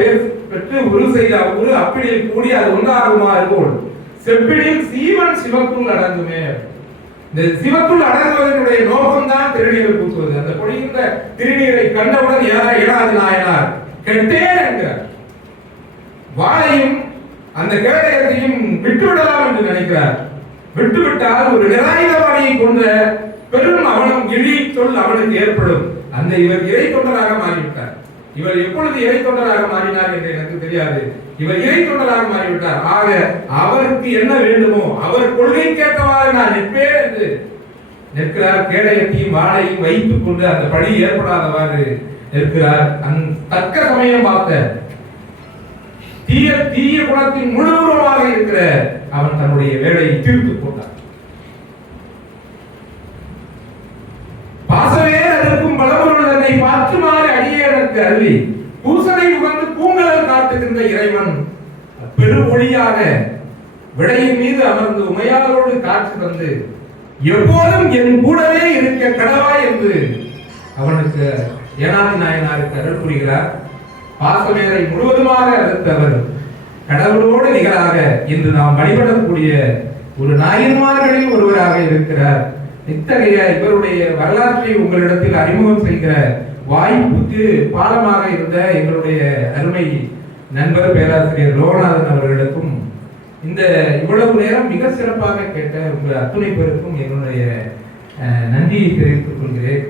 பேர் பெற்று உரு செய்த உரு அப்பிடில் கூடி அது ஒன்றாகுமா இருக்கும். செப்பிடில் சீவன் சிவக்குள் அடங்குமே. இந்த சிவத்துள் அடங்குவதனுடைய நோக்கம்தான் திருநீரை பூசுவது அந்த பொழிகின்ற திருநீரை கண்டவுடன் ஏதா இயலாது நாயனார். கெட்டேன் என்கிறார் வாழையும் அந்த கேடயத்தையும் விட்டுவிடலாம் என்று நினைக்கிறார். விட்டுவிட்டால் ஒரு நிராயுதபாணியை கொண்ட பெரும் அவனும் இழி சொல் அவனுக்கு ஏற்படும். அந்த இவர் இறை தொண்டராக மாறிவிட்டார். இவர் எப்பொழுது இறை தொண்டராக மாறினார் என்று எனக்கு தெரியாது. இவர் இறை தொண்டராக மாறிவிட்டார். ஆக அவருக்கு என்ன வேண்டுமோ அவர் கொள்கைக்கேற்றவாறு நான் நிற்பேன் என்று நிற்கிறார். கேடயத்தையும் வாழையும் வைத்துக் கொண்டு அந்த பழி ஏற்படாதவாறு நிற்கிறார். அந் தக்க சமயம் பார்த்த தீய தீய குணத்தின் முழுவதுமாக இருக்கிற அவன் தன்னுடைய வேலையை தீர்த்துக் அடியேனற்கு பூசனை உகந்து பூங்கலர் காட்டுகின்ற இறைவன் பெரு ஒளியாக விடையின் மீது அமர்ந்து உமையாளரோடு காட்சி தந்து எப்போதும் என் கூடவே இருக்க கடவா என்று அவனுக்கு ஏனாதி நாயனாருக்கு அருள் புரிகிறார். பாசமேரை முழுவதுமாக அறுத்தவர் கடவுளோடு நிகராக இன்று நாம் வழிபடக்கூடிய ஒரு நாயன்மார்களில் ஒருவராக இருக்கிறார். இத்தகைய இவருடைய வரலாற்றை உங்களிடத்தில் அறிமுகம் செய்கிற வாய்ப்புக்கு பாலமாக இருந்த எங்களுடைய அருமை நண்பர் பேராசிரியர் லோகநாதன் அவர்களுக்கும் இந்த இவ்வளவு நேரம் மிக சிறப்பாக கேட்ட உங்கள் அத்துணை பேருக்கும் என்னுடைய நன்றியை தெரிவித்துக் கொள்கிறேன்.